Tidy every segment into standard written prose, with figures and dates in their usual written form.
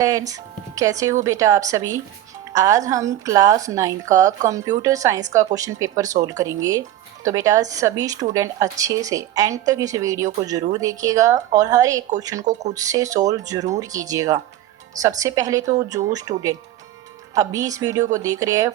Friends, कैसे हो बेटा आप सभी। आज हम क्लास 9 का कंप्यूटर साइंस का क्वेश्चन पेपर सोल्व करेंगे। तो बेटा सभी स्टूडेंट अच्छे से एंड तक इस वीडियो को ज़रूर देखिएगा और हर एक क्वेश्चन को खुद से सोल्व ज़रूर कीजिएगा। सबसे पहले तो जो स्टूडेंट अभी इस वीडियो को देख रहे हैं,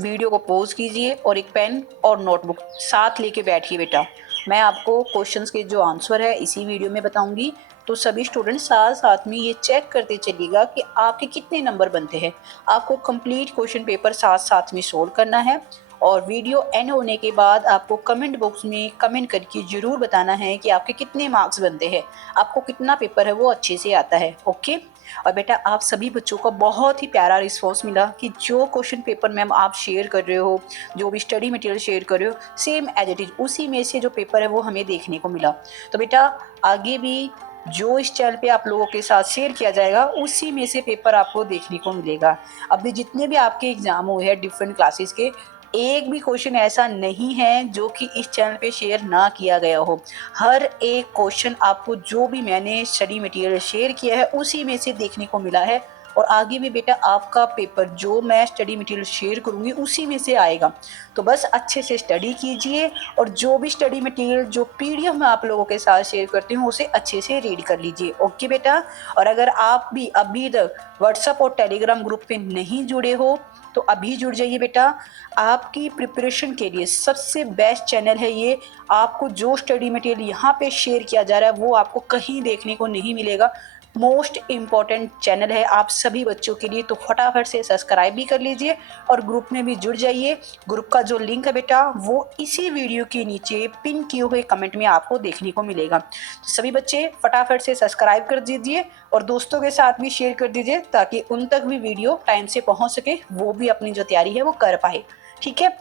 वीडियो को पॉज कीजिए और एक पेन और नोटबुक साथ लेके बैठिए बेटा। मैं आपको क्वेश्चंस के जो आंसर है इसी वीडियो में बताऊंगी, तो सभी स्टूडेंट साथ साथ में ये चेक करते चलिएगा कि आपके कितने नंबर बनते हैं। आपको कंप्लीट क्वेश्चन पेपर साथ साथ में सोल्व करना है और वीडियो एंड होने के बाद आपको कमेंट बॉक्स में कमेंट करके ज़रूर बताना है कि आपके कितने मार्क्स बनते हैं, आपको कितना पेपर है वो अच्छे से आता है। ओके। और बेटा आप सभी बच्चों का बहुत ही प्यारा रिस्पॉन्स मिला कि जो क्वेश्चन पेपर मैम आप शेयर कर रहे हो, जो भी स्टडी मटेरियल शेयर कर रहे हो, सेम एज इट इज़ उसी में से जो पेपर है वो हमें देखने को मिला। तो बेटा आगे भी जो इस चैनल पे आप लोगों के साथ शेयर किया जाएगा उसी में से पेपर आपको देखने को मिलेगा। अभी जितने भी आपके एग्जाम हुए हैं डिफरेंट क्लासेस के, एक भी क्वेश्चन ऐसा नहीं है जो कि इस चैनल पे शेयर ना किया गया हो। हर एक क्वेश्चन आपको जो भी मैंने स्टडी मटेरियल शेयर किया है उसी में से देखने को मिला है और आगे भी बेटा आपका पेपर जो मैं स्टडी मटेरियल शेयर करूँगी उसी में से आएगा। तो बस अच्छे से स्टडी कीजिए और जो भी स्टडी मटेरियल जो पीडीएफ मैं आप लोगों के साथ शेयर करती हूँ उसे अच्छे से रीड कर लीजिए। ओके बेटा। और अगर आप भी अभी तक व्हाट्सएप और टेलीग्राम ग्रुप पे नहीं जुड़े हो तो अभी जुड़ जाइए बेटा। आपकी प्रिपरेशन के लिए सबसे बेस्ट चैनल है ये। आपको जो स्टडी मटेरियल यहाँ पे शेयर किया जा रहा है वो आपको कहीं देखने को नहीं मिलेगा। मोस्ट इम्पॉर्टेंट चैनल है आप सभी बच्चों के लिए, तो फटाफट से सब्सक्राइब भी कर लीजिए और ग्रुप में भी जुड़ जाइए। ग्रुप का जो लिंक है बेटा वो इसी वीडियो के नीचे पिन किए हुए कमेंट में आपको देखने को मिलेगा। तो सभी बच्चे फटाफट से सब्सक्राइब कर दीजिए और दोस्तों के साथ भी शेयर कर दीजिए ताकि उन तक भी वीडियो टाइम से पहुंच सके, वो भी अपनी जो तैयारी है वो कर पाए। ठीक है।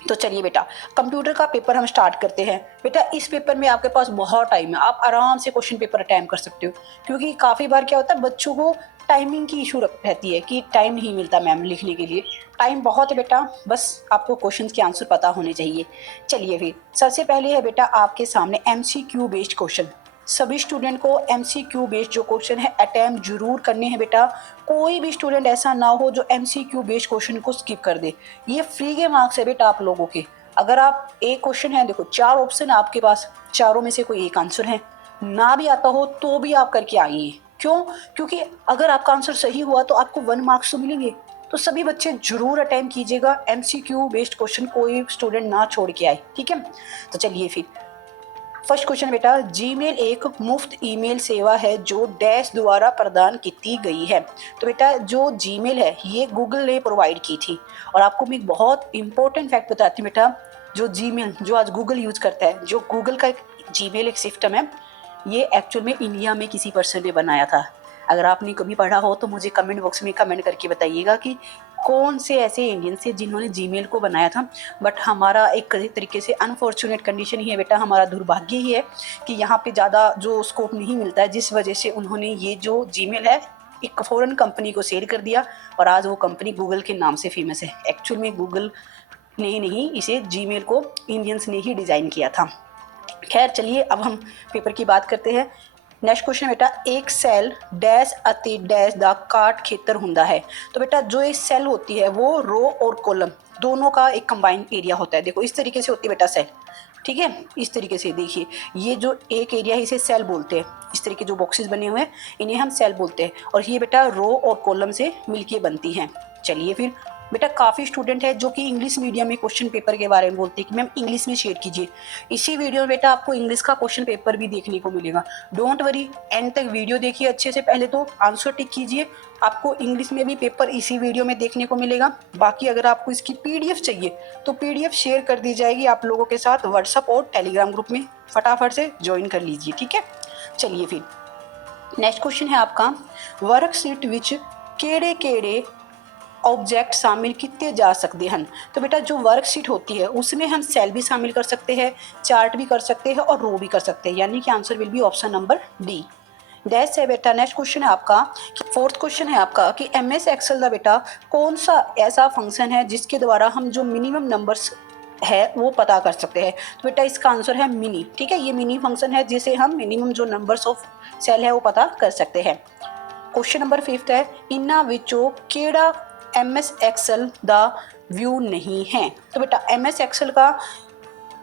तो चलिए बेटा कंप्यूटर का पेपर हम स्टार्ट करते हैं। बेटा इस पेपर में आपके पास बहुत टाइम है, आप आराम से क्वेश्चन पेपर अटेम्प्ट कर सकते हो, क्योंकि काफ़ी बार क्या होता है बच्चों को टाइमिंग की इशू रहती है कि टाइम नहीं मिलता मैम लिखने के लिए। टाइम बहुत है बेटा, बस आपको क्वेश्चंस के आंसर पता होने चाहिए। चलिए फिर सबसे पहले है बेटा आपके सामने एमसीक्यू बेस्ड क्वेश्चन। सभी स्टूडेंट को एमसीक्यू बेस्ड जो क्वेश्चन है अटेम्प्ट जरूर करने हैं बेटा। कोई भी स्टूडेंट ऐसा ना हो जो एमसीक्यू बेस्ड क्वेश्चन को स्किप कर दे। ये फ्री के मार्क्स है बेटा आप लोगों के। अगर आप एक क्वेश्चन है, देखो 4 ऑप्शन है आपके पास, चारों में से कोई एक आंसर है, ना भी आता हो तो भी आप करके आइए। क्यों? क्योंकि अगर आपका आंसर सही हुआ तो आपको 1 मार्क्स तो मिलेंगे। तो सभी बच्चे जरूर अटेम्प्ट कीजिएगा, एमसीक्यू बेस्ड क्वेश्चन कोई स्टूडेंट ना छोड़ के आए। ठीक है। तो चलिए फिर फर्स्ट क्वेश्चन बेटा, जीमेल एक मुफ्त ईमेल सेवा है जो डैश द्वारा प्रदान की गई है। तो बेटा जो जीमेल है ये गूगल ने प्रोवाइड की थी। और आपको मैं एक बहुत इंपॉर्टेंट फैक्ट बताती हूँ बेटा, जो जीमेल जो आज गूगल यूज करता है, जो गूगल का एक जीमेल एक सिस्टम है, ये एक्चुअल में इंडिया में किसी पर्सन ने बनाया था। अगर आपने कभी पढ़ा हो तो मुझे कमेंट बॉक्स में कमेंट करके बताइएगा कि कौन से ऐसे इंडियन से जिन्होंने जीमेल को बनाया था। बट हमारा एक तरीके से अनफॉर्चुनेट कंडीशन ही है बेटा, हमारा दुर्भाग्य ही है कि यहाँ पे ज़्यादा जो स्कोप नहीं मिलता है, जिस वजह से उन्होंने ये जो जीमेल है एक फॉरेन कंपनी को सेल कर दिया और आज वो कंपनी गूगल के नाम से फेमस है। एक्चुअल में गूगल ने नहीं, इसे जीमेल को इंडियंस ने ही डिज़ाइन किया था। खैर चलिए अब हम पेपर की बात करते हैं। नेक्स्ट क्वेश्चन बेटा, एक सेल डैश अति डैश द काट खेतर हुंदा है। तो बेटा जो एक सेल होती है वो रो और कॉलम दोनों का एक कंबाइंड एरिया होता है। देखो इस तरीके से होती है बेटा सेल। ठीक है, इस तरीके से देखिए, ये जो एक एरिया है इसे सेल बोलते हैं। इस तरीके जो बॉक्सेस बने हुए हैं इन्हें हम सेल बोलते हैं और ये बेटा रो और कॉलम से मिलके बनती हैं। चलिए फिर बेटा काफ़ी स्टूडेंट है जो कि इंग्लिश मीडियम में क्वेश्चन पेपर के बारे में बोलते हैं कि मैम इंग्लिश में शेयर कीजिए। इसी वीडियो में बेटा आपको इंग्लिश का क्वेश्चन पेपर भी देखने को मिलेगा। डोंट वरी, एंड तक वीडियो देखिए अच्छे से, पहले तो आंसर टिक कीजिए, आपको इंग्लिश में भी पेपर इसी वीडियो में देखने को मिलेगा। बाकी अगर आपको इसकी पीडीएफ चाहिए तो पीडीएफ शेयर कर दी जाएगी आप लोगों के साथ व्हाट्सएप और टेलीग्राम ग्रुप में, फटाफट से ज्वाइन कर लीजिए। ठीक है। चलिए फिर नेक्स्ट क्वेश्चन है आपका, वर्कशीट विच केड़े केड़े ऑब्जेक्ट शामिल किए जा सकते हैं। तो बेटा जो वर्कशीट होती है उसमें हम सेल भी शामिल कर सकते हैं, चार्ट भी कर सकते हैं और रो भी कर सकते हैं, यानी कि answer will be option number D. That's है बेटा। नेक्स्ट क्वेश्चन है आपका, फोर्थ क्वेश्चन है आपका कि एमएस एक्सेल का बेटा कौन सा ऐसा फंक्शन है जिसके द्वारा हम जो मिनिमम नंबर्स है वो पता कर सकते हैं। तो बेटा इसका आंसर है मिनी। ठीक है, ये मिनी फंक्शन है जिसे हम मिनिमम जो नंबर्स ऑफ सेल है वो पता कर सकते हैं। क्वेश्चन नंबर 5 है, इन्ना विचों केड़ा MS एक्सेल दा व्यू नहीं है। तो बेटा MS एक्सेल का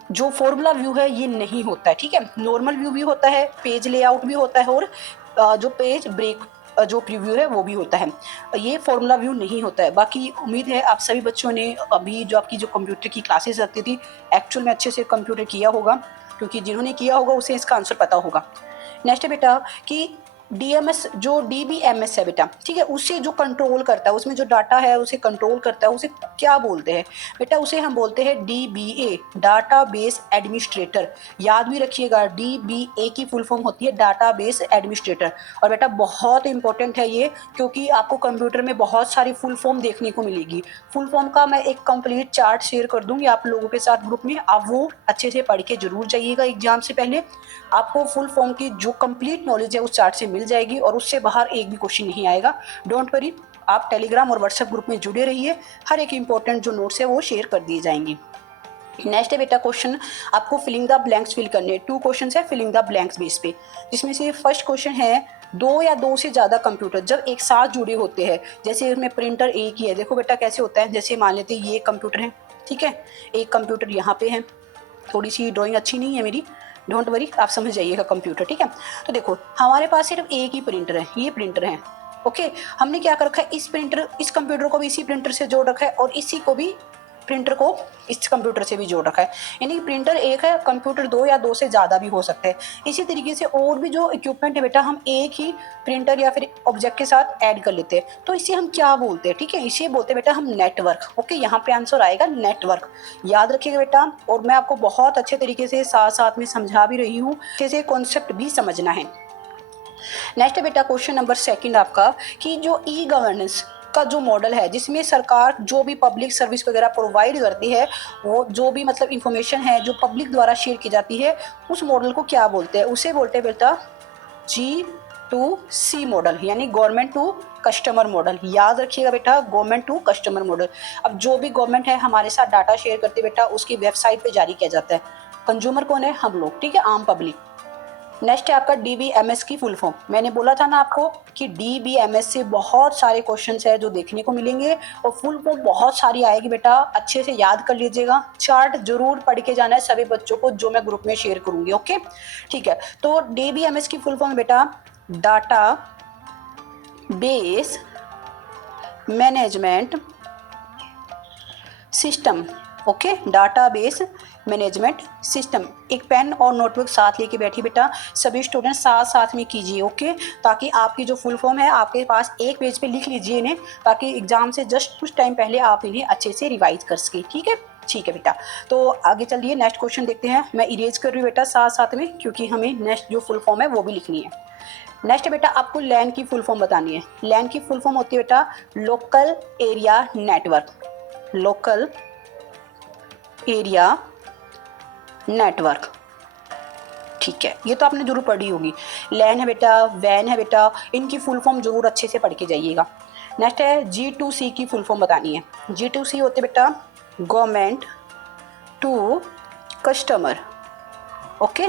जो फॉर्मूला व्यू है ये नहीं होता है, ठीक है। नॉर्मल व्यू भी होता है, पेज लेआउट भी होता है, और जो पेज ब्रेक जो प्रीव्यू है वो भी होता है। ये फॉर्मूला व्यू नहीं होता है। बाकी उम्मीद है आप सभी बच्चों ने अभी जो आपकी जो कंप्यूटर की क्लासेस लगती थी एक्चुअल में अच्छे से कंप्यूटर किया होगा, क्योंकि जिन्होंने किया होगा उसे इसका आंसर पता होगा। नेक्स्ट है बेटा कि DMS जो DBMS है बेटा, ठीक है, उसे जो कंट्रोल करता है, उसमें जो डाटा है उसे कंट्रोल करता है, उसे क्या बोलते हैं बेटा? उसे हम बोलते हैं DBA, डाटाबेस एडमिनिस्ट्रेटर। याद भी रखिएगा, DBA की फुल फॉर्म होती है डाटाबेस एडमिनिस्ट्रेटर। और बेटा बहुत इंपॉर्टेंट है ये, क्योंकि आपको कंप्यूटर में बहुत सारी फुल फॉर्म देखने को मिलेगी। फुल फॉर्म का मैं एक कंप्लीट चार्ट शेयर कर दूंगी आप लोगों के साथ ग्रुप में, आप वो अच्छे से पढ़ के जरूर जाइएगा। एग्जाम से पहले आपको फुल फॉर्म की जो कंप्लीट नॉलेज है उस चार्ट से मिल जाएगी, और उससे बाहर एक भी क्वेश्चन नहीं आएगा। डोंट वरी, आप टेलीग्राम और व्हाट्सएप ग्रुप में जुड़े रहिए, हर एक इंपॉर्टेंट जो नोट्स है वो शेयर कर दिए जाएंगे। नेक्स्ट है बेटा क्वेश्चन, आपको फिलिंग द ब्लैंक्स फिल करने। 2 क्वेश्चन है फिलिंग द ब्लैंक्स बेस पे, जिसमें से फर्स्ट क्वेश्चन है, 2 या 2 से ज़्यादा कंप्यूटर जब एक साथ जुड़े होते हैं, जैसे इसमें प्रिंटर एक ही है। देखो बेटा कैसे होता है, जैसे मान लेते हैं ये कंप्यूटर है, ठीक है, एक कंप्यूटर यहाँ पे है। थोड़ी सी ड्राइंग अच्छी नहीं है मेरी, डोंट वरी, आप समझ जाइएगा कंप्यूटर, ठीक है। तो देखो हमारे पास सिर्फ एक ही प्रिंटर है, ये प्रिंटर है, ओके। हमने क्या कर रखा है, इस कंप्यूटर को भी इसी प्रिंटर से जोड़ रखा है, और इसी को भी प्रिंटर को इस कंप्यूटर से भी जोड़ रखा है। यानी प्रिंटर एक है, कंप्यूटर 2 या 2 से ज़्यादा भी हो सकते हैं। इसी तरीके से और भी जो इक्विपमेंट है बेटा, हम एक ही प्रिंटर या फिर ऑब्जेक्ट के साथ ऐड कर लेते हैं, तो इसे हम क्या बोलते हैं, ठीक है, इसे बोलते हैं बेटा हम नेटवर्क। ओके, यहाँ पे आंसर आएगा नेटवर्क, याद रखिएगा बेटा। और मैं आपको बहुत अच्छे तरीके से साथ साथ में समझा भी रही हूँ, जैसे कॉन्सेप्ट भी समझना है। नेक्स्ट बेटा क्वेश्चन नंबर 2 आपका, कि जो E-गवर्नेंस का जो मॉडल है, जिसमें सरकार जो भी पब्लिक सर्विस वगैरह प्रोवाइड करती है, वो जो भी मतलब इंफॉर्मेशन है जो पब्लिक द्वारा शेयर की जाती है, उस मॉडल को क्या बोलते हैं? उसे बोलते हैं बेटा G2C मॉडल, यानी गवर्नमेंट टू कस्टमर मॉडल। याद रखिएगा बेटा, गवर्नमेंट टू कस्टमर मॉडल। अब जो भी गवर्नमेंट है हमारे साथ डाटा शेयर करती है बेटा, उसकी वेबसाइट पे जारी किया जाता है। कंज्यूमर कौन है? हम लोग, ठीक है, आम पब्लिक। नेक्स्ट है आपका DBMS की फुल फॉर्म। मैंने बोला था ना आपको कि DBMS से बहुत सारे क्वेश्चंस है जो देखने को मिलेंगे, और फुल फॉर्म बहुत सारी आएगी बेटा, अच्छे से याद कर लीजिएगा। चार्ट जरूर पढ़ के जाना है सभी बच्चों को, जो मैं ग्रुप में शेयर करूंगी, ओके, ठीक है। तो DBMS की फुल फॉर्म है बेटा data base management system, okay, database management system. एक पेन और नोटबुक साथ लेके बैठी बेटा, सभी स्टूडेंट साथ साथ में कीजिए, ओके, ताकि आपकी जो फुल फॉर्म है आपके पास एक पेज पे लिख लीजिए इन्हें, ताकि एग्जाम से जस्ट कुछ टाइम पहले आप इन्हें अच्छे से रिवाइज कर सके, ठीक है, ठीक है बेटा। तो आगे चलिए नेक्स्ट क्वेश्चन देखते हैं। मैं इरेज कर रही हूँ बेटा साथ साथ में, क्योंकि हमें नेक्स्ट जो फुल फॉर्म है वो भी लिखनी है। नेक्स्ट बेटा आपको लैन की फुल फॉर्म बतानी है। लैन की फुल फॉर्म होती है बेटा local area network, local area network, ठीक है, ये तो आपने जरूर पढ़ी होगी। लैन है बेटा, वैन है बेटा, इनकी फुल फॉर्म जरूर अच्छे से पढ़ के जाइएगा। नेक्स्ट है G2C की फुल फॉर्म बतानी है। G2C होते बेटा government to customer, okay.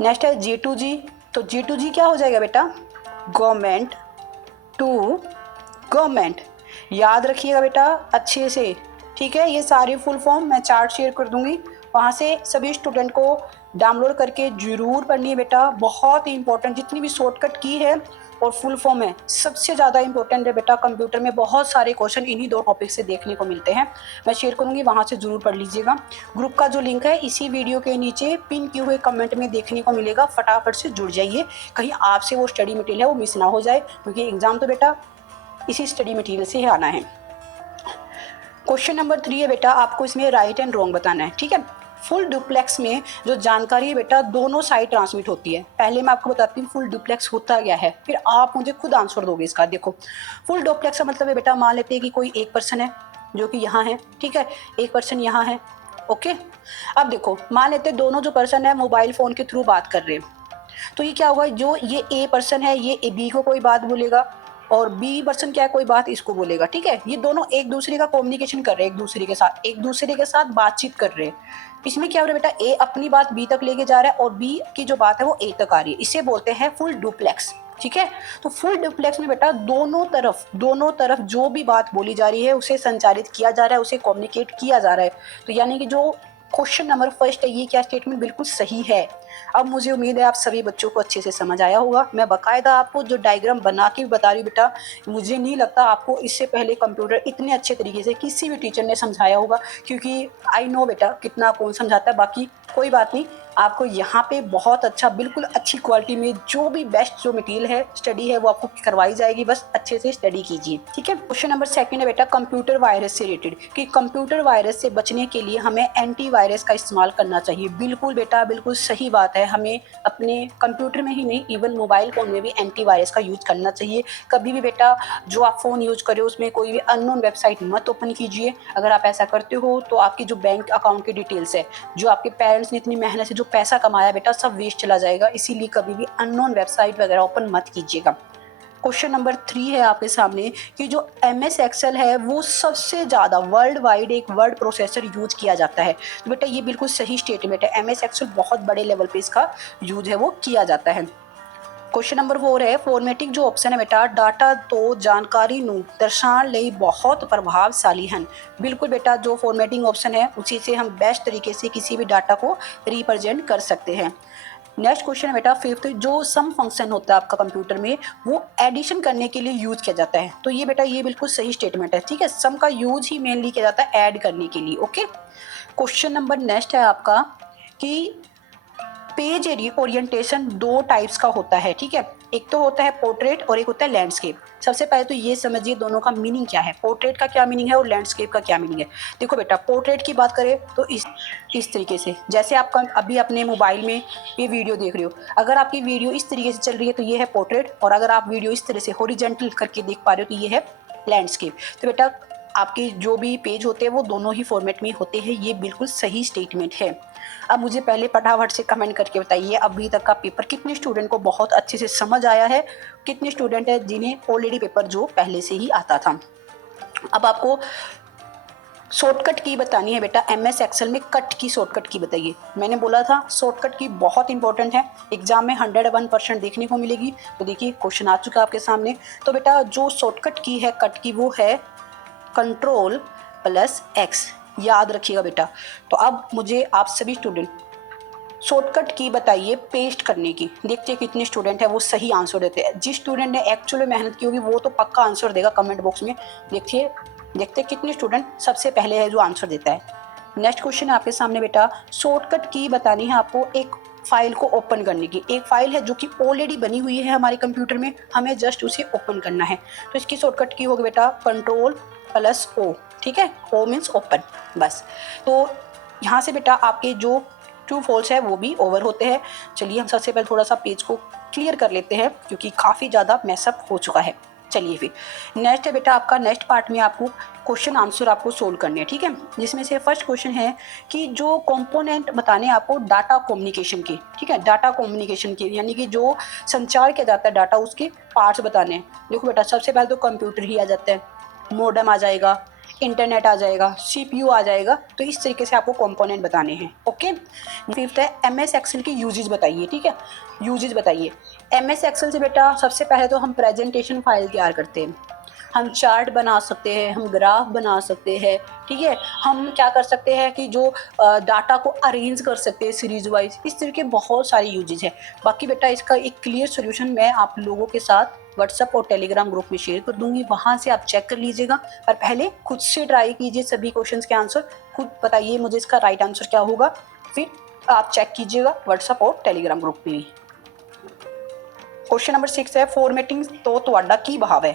Next है G2G, तो G2G क्या हो जाएगा बेटा गवर्नमेंट टू गवर्नमेंट। याद रखिएगा बेटा अच्छे से, ठीक है। ये सारी फुल फॉर्म मैं चार्ट शेयर कर दूंगी, वहाँ से सभी स्टूडेंट को डाउनलोड करके जरूर पढ़नी है बेटा। बहुत ही इंपॉर्टेंट, जितनी भी शॉर्टकट की है और फुल फॉर्म है सबसे ज़्यादा इंपॉर्टेंट है बेटा। कंप्यूटर में बहुत सारे क्वेश्चन इन्हीं 2 टॉपिक से देखने को मिलते हैं, मैं शेयर करूँगी, वहाँ से ज़रूर पढ़ लीजिएगा। ग्रुप का जो लिंक है इसी वीडियो के नीचे पिन किए हुए कमेंट में देखने को मिलेगा, फटाफट से जुड़ जाइए, कहीं आपसे वो स्टडी मटेरियल है वो मिस ना हो जाए, क्योंकि एग्ज़ाम तो बेटा इसी स्टडी मटेरियल से ही आना है। क्वेश्चन नंबर 3 है बेटा, आपको इसमें राइट एंड रॉन्ग बताना है, ठीक है। फुल डुप्लेक्स में जो जानकारी है बेटा दोनों साइड ट्रांसमिट होती है। पहले मैं आपको बताती हूँ फुल डुप्लेक्स होता क्या है, फिर आप मुझे खुद आंसर दोगे इसका। देखो फुल डुप्लेक्स का मतलब है बेटा, मान लेते हैं कि कोई एक पर्सन है जो कि यहाँ है, ठीक है, एक पर्सन यहाँ है, ओके। अब देखो मान लेते हैं दोनों जो पर्सन है मोबाइल फ़ोन के थ्रू बात कर रहे हैं, तो ये क्या होगा, जो ये ए पर्सन है ये बी को कोई बात बोलेगा, और बी पर्सन क्या है कोई बात इसको बोलेगा, ठीक है। ये दोनों एक दूसरे का कम्युनिकेशन कर रहे हैं, एक दूसरे के साथ बातचीत कर रहे हैं। इसमें क्या हो रहा है बेटा, ए अपनी बात बी तक लेके जा रहा है और बी की जो बात है वो ए तक आ रही है, इसे बोलते हैं फुल डुप्लेक्स, ठीक है। तो फुल डुप्लेक्स में बेटा दोनों तरफ जो भी बात बोली जा रही है उसे संचारित किया जा रहा है, उसे कम्युनिकेट किया जा रहा है। तो यानी कि जो क्वेश्चन नंबर फर्स्ट है ये क्या स्टेटमेंट बिल्कुल सही है। अब मुझे उम्मीद है आप सभी बच्चों को अच्छे से समझ आया होगा। मैं बाकायदा आपको जो डायग्राम बना के बता रही हूँ बेटा, मुझे नहीं लगता आपको इससे पहले कंप्यूटर इतने अच्छे तरीके से किसी भी टीचर ने समझाया होगा, क्योंकि आई नो बेटा कितना कौन समझाता है। बाकी कोई बात नहीं, आपको यहाँ पे बहुत अच्छा बिल्कुल अच्छी क्वालिटी में जो भी बेस्ट जो मटेरियल है स्टडी है वो आपको करवाई जाएगी, बस अच्छे से स्टडी कीजिए। ठीक है। क्वेश्चन नंबर सेकंड है बेटा कंप्यूटर वायरस से रिलेटेड, कि कंप्यूटर वायरस से बचने के लिए हमें एंटीवायरस का इस्तेमाल करना चाहिए। बिल्कुल बेटा बिल्कुल सही बात है, हमें अपने कंप्यूटर में ही नहीं इवन मोबाइल फ़ोन में भी एंटीवायरस का यूज करना चाहिए। कभी भी बेटा जो आप फ़ोन यूज करें उसमें कोई भी अननोन वेबसाइट मत ओपन कीजिए। अगर आप ऐसा करते हो तो आपकी जो बैंक अकाउंट की डिटेल्स है, जो आपके पेरेंट्स ने इतनी मेहनत से जो पैसा कमाया बेटा, सब वेस्ट चला जाएगा। इसीलिए कभी भी अननोन वेबसाइट वगैरह ओपन मत कीजिएगा। क्वेश्चन नंबर 3 है आपके सामने कि जो MS एक्सेल है वो सबसे ज़्यादा वर्ल्ड वाइड एक वर्ड प्रोसेसर यूज किया जाता है। तो बेटा ये बिल्कुल सही स्टेटमेंट है, MS एक्सेल बहुत बड़े लेवल पे इसका यूज है वो किया जाता है। क्वेश्चन नंबर 4 है फॉर्मेटिंग जो ऑप्शन है बेटा, डाटा तो जानकारी ਨੂੰ दर्शाने ਲਈ बहुत प्रभावशाली हैं। बिल्कुल बेटा जो फॉर्मेटिंग ऑप्शन है उसी से हम बेस्ट तरीके से किसी भी डाटा को रिप्रेजेंट कर सकते हैं। नेक्स्ट क्वेश्चन है बेटा फिफ्थ, जो सम फंक्शन होता है आपका कंप्यूटर में वो एडिशन करने के लिए यूज किया जाता है। तो ये बेटा ये बिल्कुल सही स्टेटमेंट है। ठीक है, सम का यूज ही मेनली किया जाता है ऐड करने के लिए। ओके। क्वेश्चन नंबर नेक्स्ट है आपका कि पेज ओरिएंटेशन दो टाइप्स का होता है। ठीक है, एक तो होता है पोर्ट्रेट और एक होता है लैंडस्केप। सबसे पहले तो ये समझिए दोनों का मीनिंग क्या है, पोर्ट्रेट का क्या मीनिंग है और लैंडस्केप का क्या मीनिंग है। देखो बेटा पोर्ट्रेट की बात करें तो इस तरीके से, जैसे आप अभी अपने मोबाइल में ये वीडियो देख रहे हो, अगर आपकी वीडियो इस तरीके से चल रही है तो ये है पोर्ट्रेट, और अगर आप वीडियो इस तरह से हॉरिजॉन्टल करके देख पा रहे हो तो ये है लैंडस्केप। तो बेटा आपके जो भी पेज होते हैं वो दोनों ही फॉर्मेट में होते हैं, ये बिल्कुल सही स्टेटमेंट है। अब मुझे पहले फटाफट से कमेंट करके बताइए अभी तक का पेपर कितने स्टूडेंट को बहुत अच्छे से समझ आया है, कितने स्टूडेंट है जिन्हें ऑलरेडी पेपर जो पहले से ही आता था। अब आपको शॉर्टकट की बतानी है बेटा, MS एक्सेल में कट की शॉर्टकट की बताइए। मैंने बोला था शॉर्टकट की बहुत इंपॉर्टेंट है, एग्जाम में 101% देखने को मिलेगी। तो देखिए क्वेश्चन आ चुका है आपके सामने। तो बेटा जो शॉर्टकट की है कट की वो है Ctrl+X, याद रखिएगा बेटा। तो अब मुझे आप सभी स्टूडेंट शॉर्टकट की बताइए पेस्ट करने की। देखते हैं कितने स्टूडेंट है वो सही आंसर देते हैं। जिस स्टूडेंट ने एक्चुअली मेहनत की होगी वो तो पक्का आंसर देगा कमेंट बॉक्स में। देखते कितने स्टूडेंट सबसे पहले है जो आंसर देता है। नेक्स्ट क्वेश्चन है आपके सामने बेटा, शॉर्टकट की बतानी है आपको एक फाइल को ओपन करने की। एक फाइल है जो कि ऑलरेडी बनी हुई है हमारे कंप्यूटर में, हमें जस्ट उसे ओपन करना है। तो इसकी शॉर्टकट की होगी बेटा Ctrl+O। ठीक है, O मीन्स ओपन, बस। तो यहाँ से बेटा आपके जो ट्रू फॉल्स है वो भी ओवर होते हैं। चलिए हम सबसे पहले थोड़ा सा पेज को क्लियर कर लेते हैं क्योंकि काफ़ी ज़्यादा मैसअप हो चुका है। चलिए फिर नेक्स्ट है बेटा आपका, नेक्स्ट पार्ट में आपको क्वेश्चन आंसर आपको सोल्व करने हैं। ठीक है, जिसमें से फर्स्ट क्वेश्चन है कि जो कंपोनेंट बताने आपको डाटा कम्युनिकेशन के। ठीक है, डाटा कम्युनिकेशन के यानी कि जो संचार किया जाता है डाटा, उसके पार्ट्स बताने हैं। देखो बेटा सबसे पहले तो कंप्यूटर ही आ जाता है, मॉडेम आ जाएगा, इंटरनेट आ जाएगा, CPU आ जाएगा। तो इस तरीके से आपको कंपोनेंट बताने हैं। ओके। फिफ्थ है MS एक्सेल की यूजेज बताइए। ठीक है, यूजेज बताइए। MS एक्सेल से बेटा सबसे पहले तो हम प्रेजेंटेशन फाइल तैयार करते हैं, हम चार्ट बना सकते हैं, हम ग्राफ बना सकते हैं। ठीक है, हम क्या कर सकते हैं कि जो डाटा को अरेंज कर सकते हैं सीरीज वाइज। इस तरह के बहुत सारी यूजेज है। बाकी बेटा इसका एक क्लियर सोल्यूशन मैं आप लोगों के साथ व्हाट्सएप और टेलीग्राम ग्रुप में शेयर कर दूंगी, वहाँ से आप चेक कर लीजिएगा। पर पहले खुद से ट्राई कीजिए सभी क्वेश्चंस के आंसर, खुद बताइए मुझे इसका राइट आंसर क्या होगा, फिर आप चेक कीजिएगा व्हाट्सएप और टेलीग्राम ग्रुप में भी। क्वेश्चन नंबर 6 है फॉर्मेटिंग तो ਤੁਹਾਡਾ की भाव है।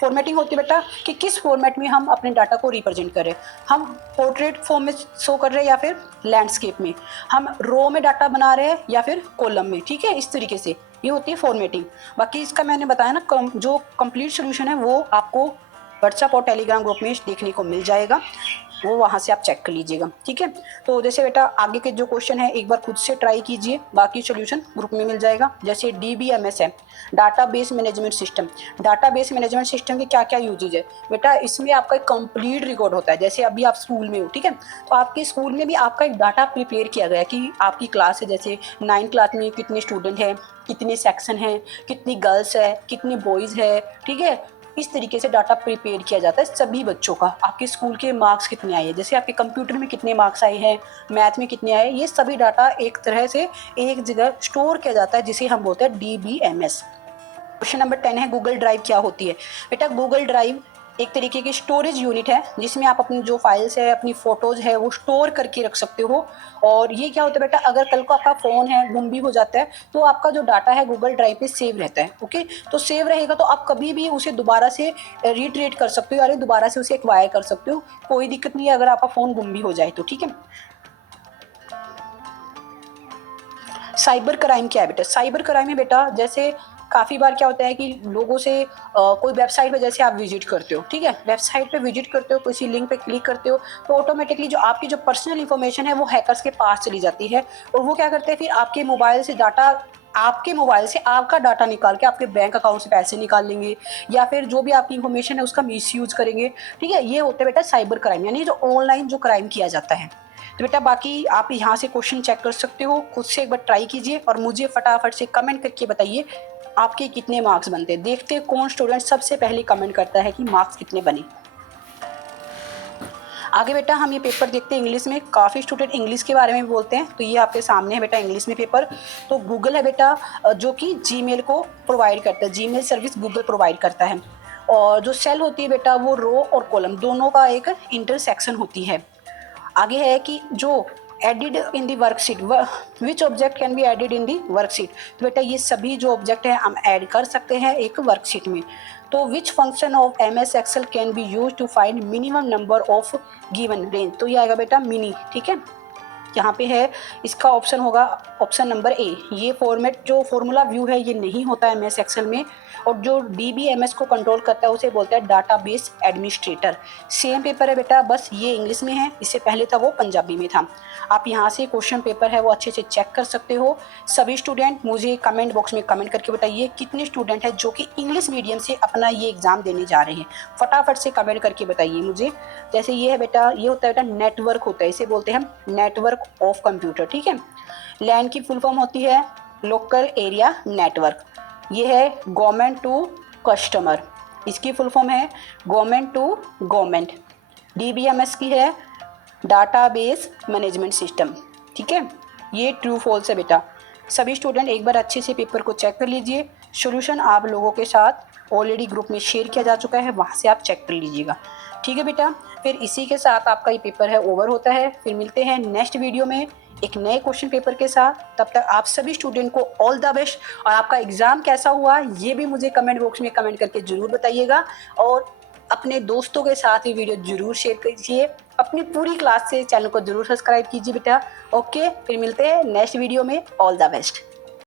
फॉर्मेटिंग होती है बेटा कि किस फॉर्मेट में हम अपने डाटा को रिप्रेजेंट करें, हम पोर्ट्रेट फॉर्म में शो कर रहे हैं या फिर लैंडस्केप में, हम रो में डाटा बना रहे हैं या फिर कॉलम में। ठीक है, इस तरीके से ये होती है फॉर्मेटिंग। बाकी इसका मैंने बताया ना जो कंप्लीट सोल्यूशन है वो आपको व्हाट्सएप और टेलीग्राम ग्रुप में देखने को मिल जाएगा, वो वहाँ से आप चेक कर लीजिएगा। ठीक है, तो जैसे बेटा आगे के जो क्वेश्चन है एक बार खुद से ट्राई कीजिए, बाकी सॉल्यूशन ग्रुप में मिल जाएगा। जैसे DBMS है, database management system. Database management system के क्या क्या यूजेज है बेटा, इसमें आपका एक कंप्लीट रिकॉर्ड होता है। जैसे अभी आप स्कूल में हो, ठीक है, तो आपके स्कूल में भी आपका एक डाटा प्रिपेयर किया गया है कि आपकी क्लास है, जैसे 9th क्लास में कितने स्टूडेंट हैं, कितने सेक्शन हैं, कितनी गर्ल्स है, कितने बॉयज़ है, ठीक है। इस तरीके से डाटा प्रिपेयर किया जाता है सभी बच्चों का। आपके स्कूल के मार्क्स कितने आए, जैसे आपके कंप्यूटर में कितने मार्क्स आए हैं, मैथ में कितने आए, ये सभी डाटा एक तरह से एक जगह स्टोर किया जाता है, जिसे हम बोलते हैं DBMS। क्वेश्चन नंबर 10 है, गूगल ड्राइव क्या होती है। बेटा गूगल ड्राइव एक तरीके की स्टोरेज यूनिट है, जिसमें आप अपनी जो फाइल्स है, अपनी फोटोज है, वो स्टोर करके रख सकते हो। और ये क्या होता है बेटा, अगर कल को आपका फ़ोन है गुम भी हो जाता है तो आपका जो डाटा है गूगल ड्राइव पे सेव रहता है। ओके, तो सेव रहेगा तो आप कभी भी उसे दोबारा से रिट्रीट कर सकते हो, यानी दोबारा से उसे एक्वायर कर सकते हो, कोई दिक्कत नहीं है अगर आपका फ़ोन गुम भी हो जाए तो, ठीक है। साइबर क्राइम क्या है बेटा, साइबर क्राइम है बेटा, जैसे काफ़ी बार क्या होता है कि लोगों से कोई वेबसाइट पे जैसे आप विजिट करते हो, ठीक है, वेबसाइट पे विजिट करते हो, किसी लिंक पे क्लिक करते हो, तो ऑटोमेटिकली जो आपकी जो पर्सनल इन्फॉर्मेशन है वो हैकर्स के पास चली जाती है। और वो क्या करते हैं, फिर आपके मोबाइल से डाटा, आपके मोबाइल से आपका डाटा निकाल के आपके बैंक अकाउंट से पैसे निकाल लेंगे, या फिर जो भी आपकी इन्फॉर्मेशन है उसका मिसयूज करेंगे, ठीक है। ये होता है बेटा साइबर क्राइम, यानी जो ऑनलाइन जो क्राइम किया जाता है। तो बेटा बाकी आप यहाँ से क्वेश्चन चेक कर सकते हो, खुद से एक बार ट्राई कीजिए और मुझे फटाफट से कमेंट करके बताइए आपके कितने मार्क्स बनते हैं। देखते हैं कौन स्टूडेंट सबसे पहले कमेंट करता है कि मार्क्स कितने बने। आगे बेटा हम ये पेपर देखते हैं इंग्लिश में। काफ़ी स्टूडेंट इंग्लिश के बारे में भी बोलते हैं, तो ये आपके सामने है बेटा इंग्लिश में पेपर। तो गूगल है बेटा जो कि जीमेल को प्रोवाइड करता है, जीमेल सर्विस गूगल प्रोवाइड करता है। और जो सेल होती है बेटा वो रो और कॉलम दोनों का एक इंटरसेक्शन होती है। आगे है कि जो added in the worksheet, which object can be added in the worksheet. तो बेटा ये सभी जो ऑब्जेक्ट है हम ऐड कर सकते हैं एक वर्कशीट में। तो which function of MS Excel can be use to find minimum number of given range. तो ये आएगा बेटा मिनी, ठीक है। यहाँ पे है इसका ऑप्शन होगा ऑप्शन नंबर ए। ये फॉर्मेट जो फॉर्मूला व्यू है ये नहीं होता है MS एक्सेल में, और जो DBMS को कंट्रोल करता है उसे बोलते हैं डाटाबेस एडमिनिस्ट्रेटर। सेम पेपर है बेटा, बस ये इंग्लिश में है, इससे पहले था वो पंजाबी में था। आप यहाँ से क्वेश्चन पेपर है वो अच्छे से चेक कर सकते हो। सभी स्टूडेंट मुझे कमेंट बॉक्स में कमेंट करके बताइए कितने स्टूडेंट हैं जो कि इंग्लिश मीडियम से अपना ये एग्ज़ाम देने जा रहे हैं। फटाफट से कमेंट करके बताइए मुझे। जैसे ये है बेटा, ये होता है बेटा नेटवर्क होता है, इसे बोलते हैं हम नेटवर्क ऑफ कंप्यूटर, ठीक है। लैन की फुल फॉर्म होती है लोकल एरिया नेटवर्क। ये है गवर्नमेंट टू कस्टमर, इसकी फुल फॉर्म है गवर्नमेंट टू गवर्नमेंट। DBMS की है डाटाबेस मैनेजमेंट सिस्टम, ठीक है। ये ट्रू फॉल्स है बेटा। सभी स्टूडेंट एक बार अच्छे से पेपर को चेक कर लीजिए। सॉल्यूशन आप लोगों के साथ ऑलरेडी ग्रुप में शेयर किया जा चुका है, वहाँ से आप चेक कर लीजिएगा, ठीक है बेटा। फिर इसी के साथ आपका ये पेपर है ओवर होता है। फिर मिलते हैं नेक्स्ट वीडियो में एक नए क्वेश्चन पेपर के साथ। तब तक आप सभी स्टूडेंट को ऑल द बेस्ट, और आपका एग्ज़ाम कैसा हुआ ये भी मुझे कमेंट बॉक्स में कमेंट करके ज़रूर बताइएगा। और अपने दोस्तों के साथ ये वीडियो ज़रूर शेयर कीजिए। अपनी पूरी क्लास से चैनल को ज़रूर सब्सक्राइब कीजिए बेटा। ओके, फिर मिलते हैं नेक्स्ट वीडियो में। All the best.